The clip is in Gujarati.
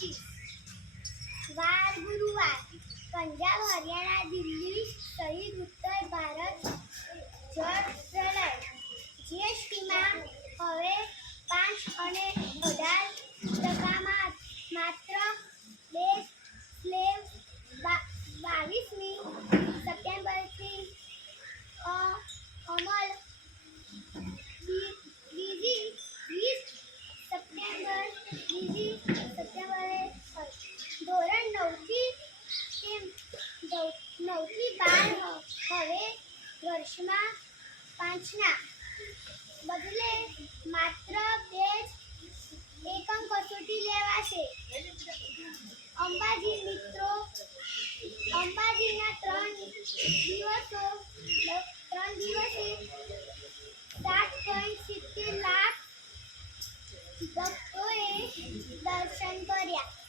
2025 વાર ગુરુવાર પંજાબ હરિયાણા દિલ્હી સહિત ઉત્તર ભારત જળ પ્રલય જીએસટીમાં હવે 5 અને 18% માત્ર સ્લેબ 22મી સપ્ટેમ્બરથી અમલ બીજી સપ્ટેમ્બરે ધોરણ 9થી 12 હવે વર્ષમાં 5ના બદલે માત્ર 2 જ એકમ કસોટી લેવાશે. અંબાજી મિત્રો અંબાજીના 3 દિવસે 7.70 લાખ ભક્તોએ દર્શન કર્યા.